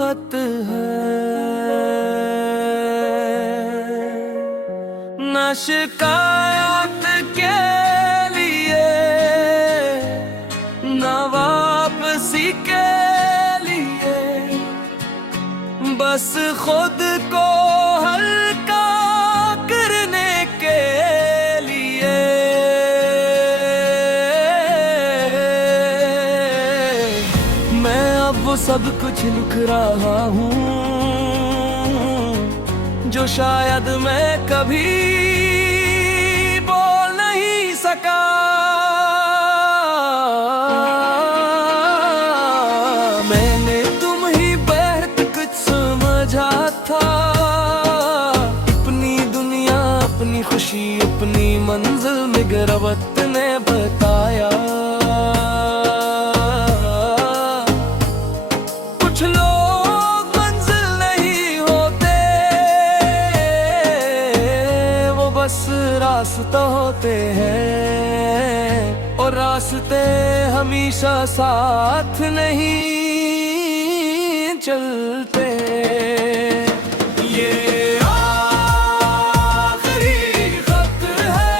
खत है, न शिकायत के लिए न वापसी के लिए, बस खुद को हल्का करने के लिए। मैं अब वो सब कुछ लिख रहा हूँ जो शायद मैं कभी बोल नहीं सका। मैंने तुम ही बहत कुछ समझा था, अपनी दुनिया अपनी खुशी अपनी मंजिल में गिरवत ने बताया। कुछ लोग मंजिल नहीं होते, वो बस रास्ता होते हैं, और रास्ते हमेशा साथ नहीं चलते। ये आखिरी खत है,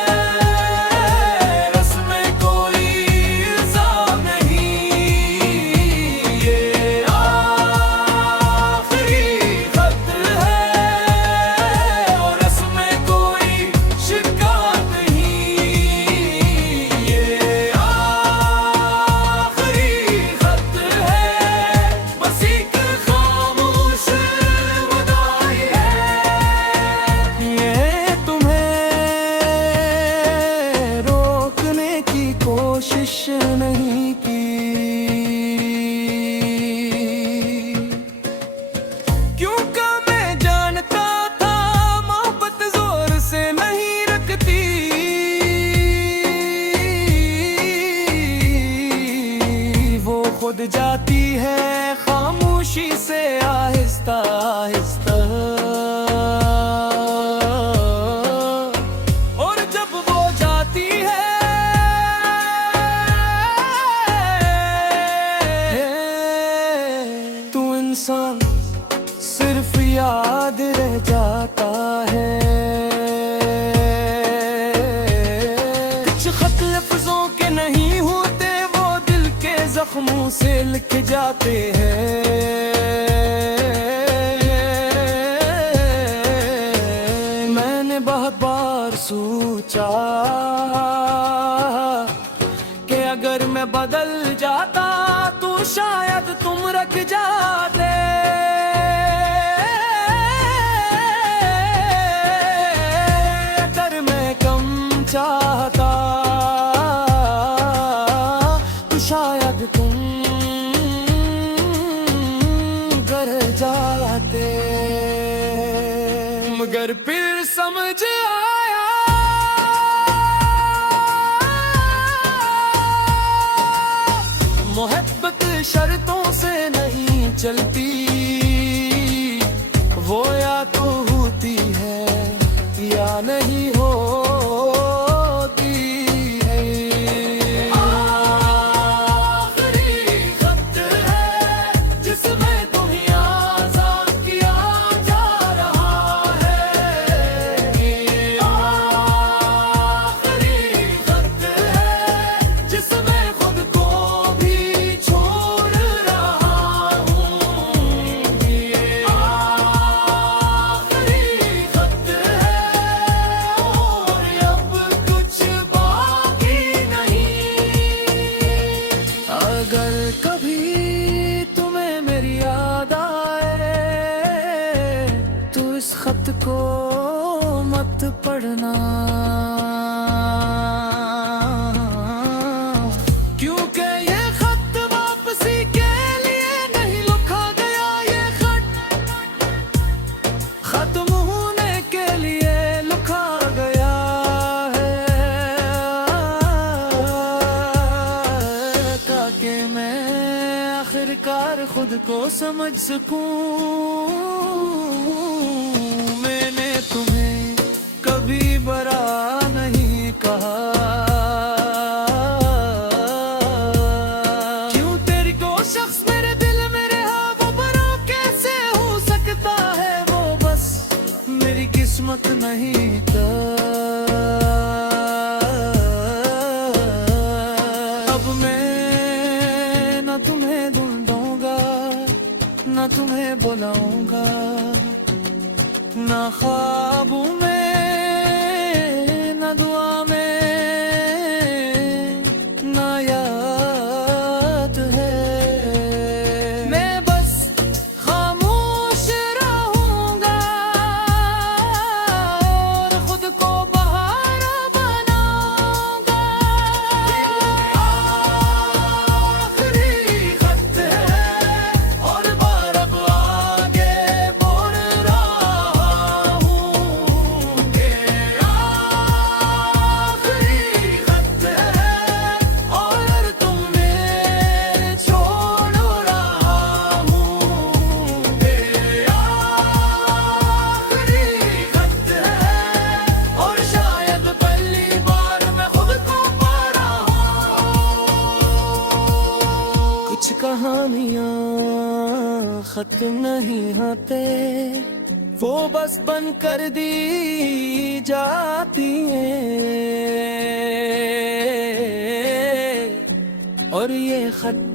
रस्में कोई इल्जाम नहीं। ये आखिरी खत है, और रस्में कोई शिकायत नहीं। ये आखिरी खत है, बस एक खामोश विदाई है। ये तुम्हें रोकने की कोशिश नहीं की, क्योंकि मैं जानता था मोहब्बत जोर से नहीं रखती। वो खुद जाती है खामोशी से आहिस्ता आहिस्ता, और जब वो जाती है तो इंसान सिर्फ याद रह जाता है। कुछ खत लफ्जों के नहीं होते, वो दिल के जख्मों से लिख जाते हैं। मैंने बहुत बार सोचा कि अगर मैं बदल जाता तो शायद तुम रख जाते। अगर मैं कम चाहता तो शायद तुम घर जाते। मगर फिर समझ आया मोहब्बत शर्तों से नहीं चलती, वो या तो होती है या नहीं होती है। आखिरी खत है जिसमें तुम्हें आज़ाद किया जा रहा है। ये आखिरी खत है जिसमें खुद को भी छोड़ रहा हूँ। ये आखिरी खत है, और अब कुछ बाकी नहीं। अगर कभी तुम्हें मेरी याद आए तो इस खत को मत पढ़ना, क्योंकि ये खत वापसी के लिए नहीं लिखा गया। ये खत खत्म होने के लिए लिखा गया है, ताकि मैं आखिरकार खुद को समझ सकूं। मैंने तुम्हें कभी बरा नहीं कहा, क्यों तेरी को शख्स मेरे दिल में रहा वो बरों के किस्मत नहीं था। अब मैं न तुम्हें ढूंढूंगा, न तुम्हें बुलाऊंगा, न ख्वाबों में न दुआ में न याद है। मैं बस खामोश रहूंगा और खुद को बहारा बनाऊंगा। आखिरी खत है और बार अब आगे बोल रहा हूँ कि आखिरी खत है और तुम्हें छोड़ रहा हूँ कि आखिरी खत है और शायद पहली बार मैं खुद को पा रहा हूँ। कुछ कहानियाँ खत्म नहीं होते, वो बस बंद कर दी जाती हैं। और ये खत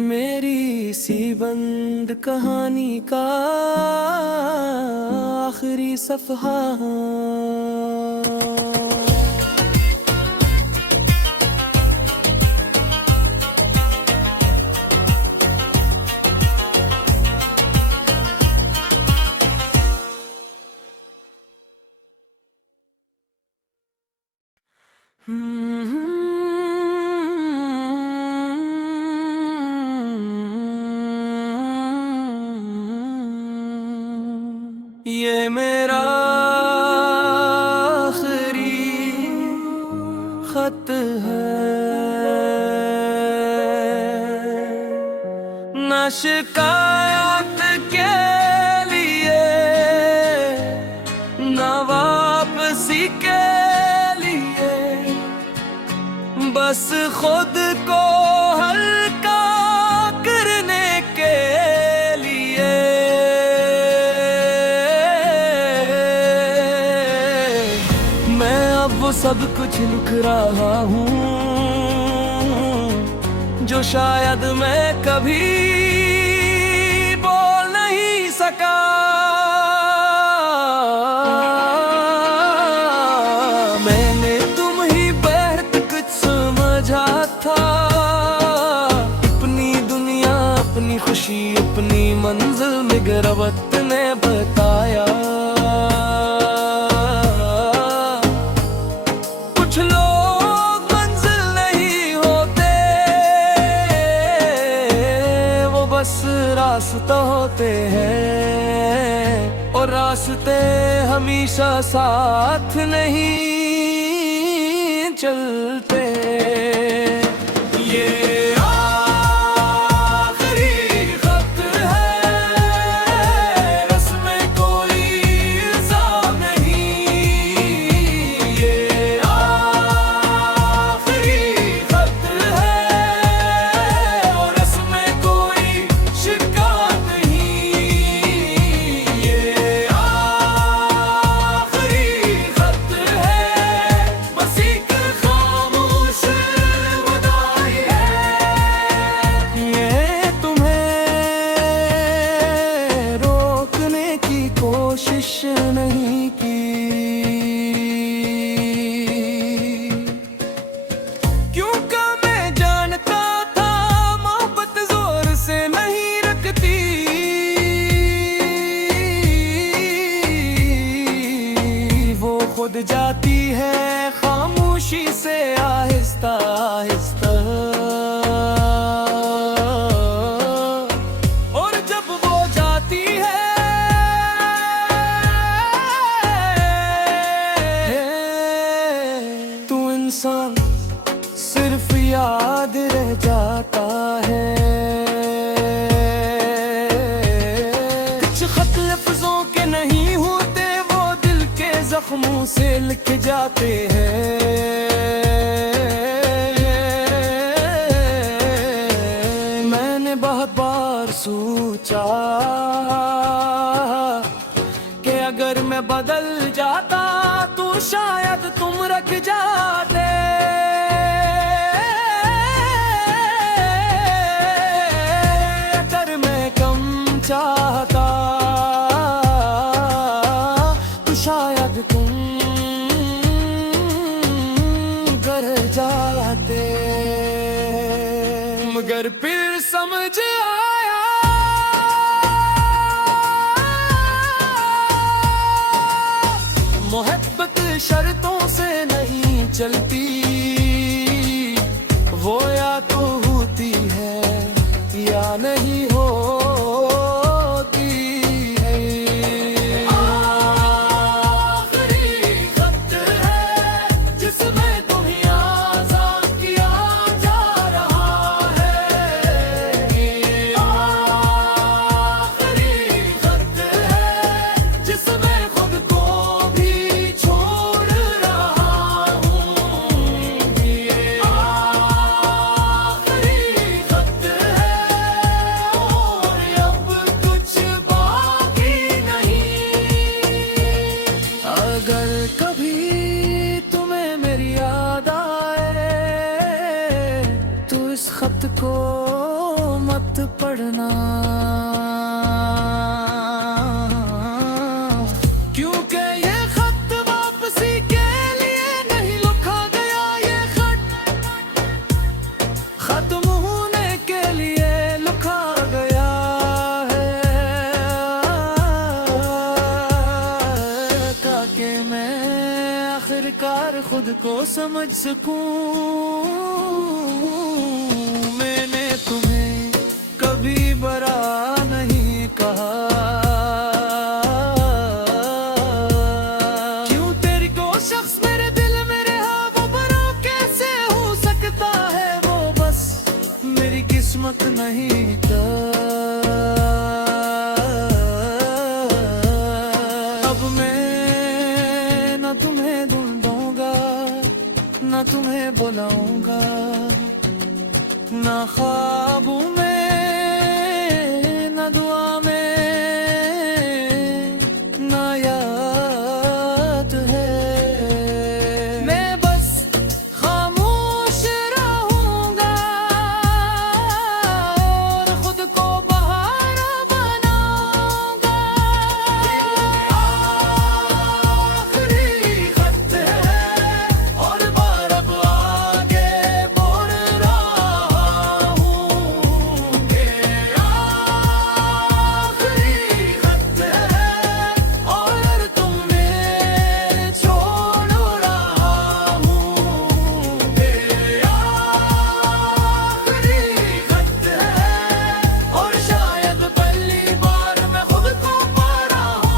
मेरी सी बंद कहानी का आखिरी सफ़हा। ये मेरा आखिरी खत है, न शिकायत के लिए न वापसी के लिए, बस खुद को हल्का करने के लिए। मैं अब वो सब कुछ लिख रहा हूँ जो शायद मैं कभी बोल नहीं सका। मैंने तुम ही बहत कुछ समझा था, अपनी दुनिया अपनी खुशी अपनी मंजिल में गिरवत ने बताया। कुछ लोग मंजिल नहीं होते, वो बस रास्ता होते हैं, और रास्ते हमेशा साथ नहीं चलते। ये आखिरी खत है, रस्में कोई इल्जाम नहीं। ये आखिरी खत है और रस्में कोई शिकायत नहीं। ये आखिरी खत है, बस एक खामोश विदाई है। ये तुम्हें रोकने की कोशिश नहीं की, क्योंकि मैं जानता था मोहब्बत जोर से नहीं रखती। वो खुद जाती है खामोशी से आहिस्ता आहिस्ता, और जब वो जाती है तो इंसान सिर्फ याद रह जाता है। कुछ खत लफ्जों के नहीं होते, वो दिल के जख्मों से लिख जाते हैं। मैंने बहुत बार सोचा कि अगर मैं बदल जाता तो शायद तुम रख जाते। अगर मैं कम चाहता तो शायद तुम घर जाते। मगर फिर समझ आया मोहब्बत शर्तों से नहीं चलती, वो या तो होती है या नहीं होती है। आखिरी खत है जिसमें तुम्हें आज़ाद किया जा रहा है। आखिरी खत है जिसमें खुद को भी छोड़ रहा हूँ। ये आखिरी खत है और अब कुछ बाकी नहीं। अगर कभी तुम्हें मेरी याद आए तो इस खत को मत पढ़ना, क्योंकि ये खत वापसी के लिए नहीं लिखा गया। ये खत खत्म होने के लिए लिखा गया है, ताकि मैं आखिरकार खुद को समझ सकूं। मैंने तुम्हें कभी बरा नहीं कहा, क्यों तेरी को शख्स मेरे दिल में रहा, वो बरा कैसे हो सकता है। वो बस मेरी किस्मत नहीं था। अब मैं न तुम्हें ढूंढूंगा, न तुम्हें बुलाऊंगा, न ख्वाबों में न दुआ में न याद है। मैं बस खामोश रहूंगा और खुद को बहाना बनाऊंगा। आखिरी खत है और बार अब आगे बोल रहा हूँ कि आखिरी खत है और तुम्हें छोड़ रहा हूँ कि आखिरी खत है और शायद पहली बार मैं खुद को पा रहा हूँ।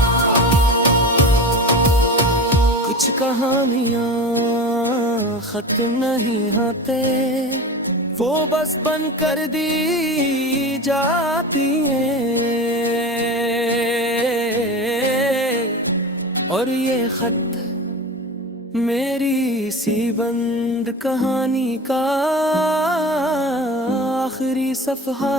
कुछ कहानियाँ खत नहीं आते, वो बस बन कर दी जाती हैं। और ये खत मेरी सी बंद कहानी का आखिरी सफ़हा।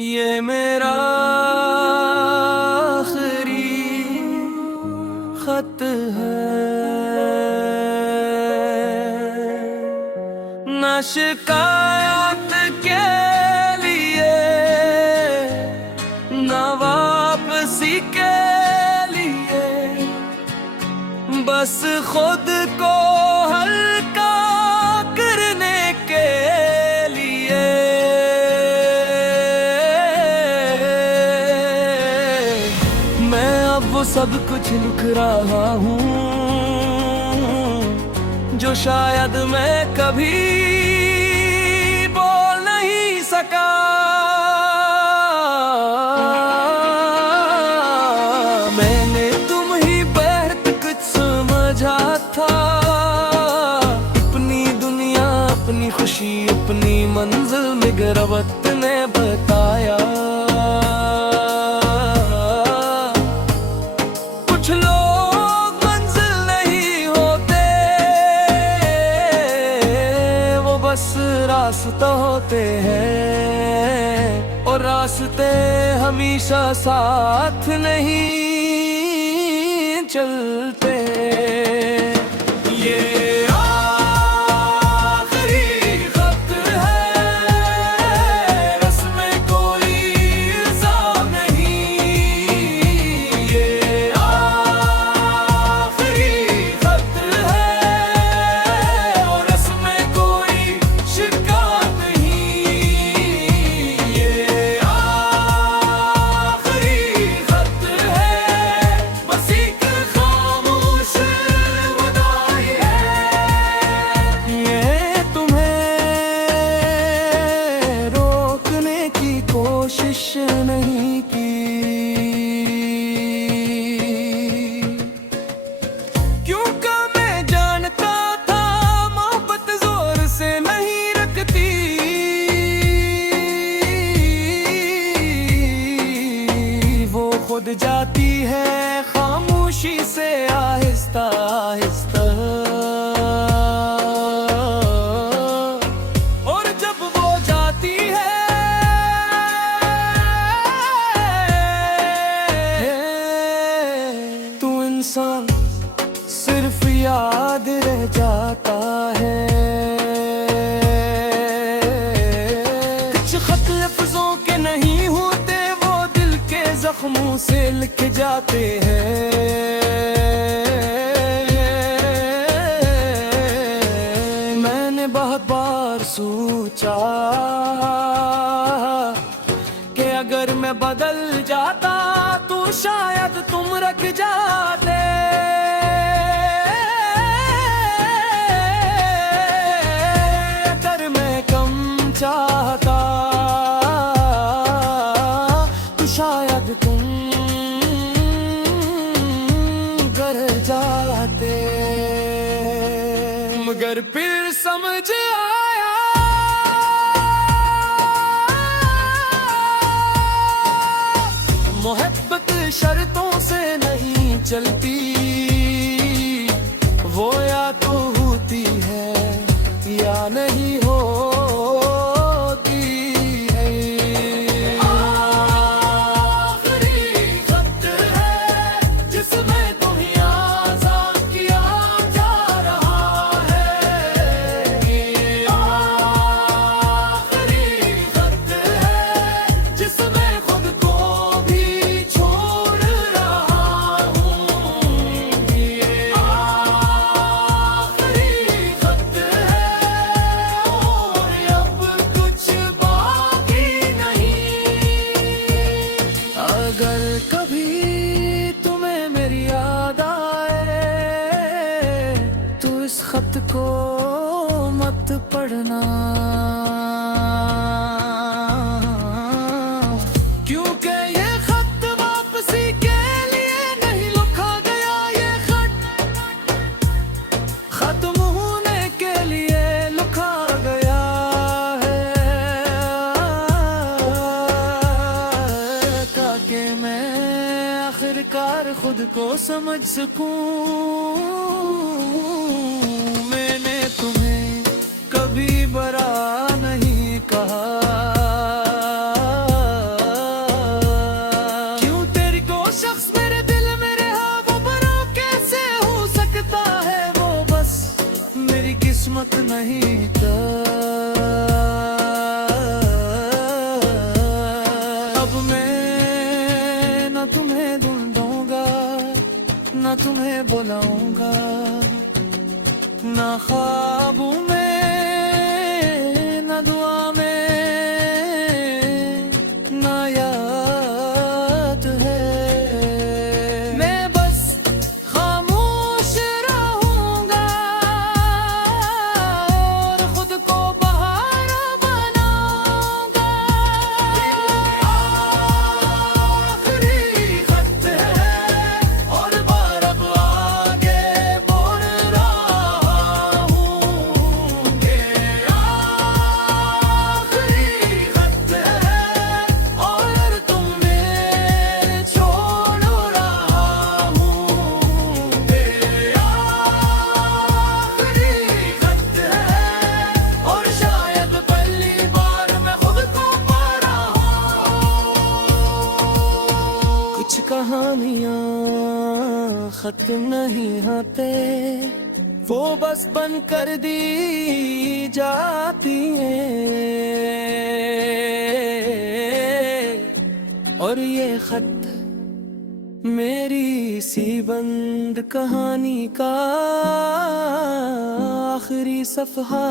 ये मेरा आखिरी खत है, न शिकायत के लिए न वापसी के लिए, बस खुद को हल्का करने के लिए। मैं अब वो सब कुछ लिख रहा हूँ जो शायद मैं कभी बोल नहीं सका। मैंने तुम ही पर कुछ समझा, मंजिल मिगरवत ने बताया। कुछ लोग मंजिल नहीं होते, वो बस रास्ता होते हैं, और रास्ते हमेशा साथ नहीं चलते। ये कोशिश नहीं की, क्योंकि मैं जानता था मोहब्बत जोर से नहीं रखती। वो खुद जाती है खामोशी से आहिस्ता आहिस्ता, और जब वो जाती है इंसान सिर्फ याद रह जाता है। कुछ खत लफ्जों के नहीं होते, वो दिल के जख्मों से लिख जाते हैं। मैंने बहुत बार सोचा कि अगर मैं बदल जाता तो शायद तुम रख जाते। अगर मैं कम चाहता तो शायद तुम कर जाते। मगर फिर समझ आया मोहब्बत शर्तों से नहीं चलती, वो या तो होती है या नहीं होती है। आखिरी खत है जिसमें तुम्हें आज़ाद किया जा रहा है। आखिरी खत है जिसमें खुद को अगर कभी तुम्हें मेरी याद आए तो इस खत को मत पढ़ना, क्योंकि ये खत वापसी के लिए नहीं लिखा गया। ये खत खत्म होने के लिए लिखा गया है, ताकि मैं आखिरकार खुद को समझ सकूं। मैंने तुम्हें कभी बरा नहीं कहा, क्यों तेरी को शख्स मेरे दिल में रहा, वो बरा कैसे हो सकता है। वो बस मेरी किस्मत नहीं था। अब मैं न तुम्हें ढूंढूंगा, न तुम्हें बुलाऊंगा, न ख्वाबों में, न दुआ में, न याद है। मैं बस खामोश रहूंगा और खुद को बहाना बनाऊंगा। आखिरी खत है और बार अब आगे बोल रहा हूँ। कहानियाँ खत्म नहीं होते, वो बस बन कर दी जाती हैं। और ये खत मेरी सी बंद कहानी का आखिरी सफ़हा।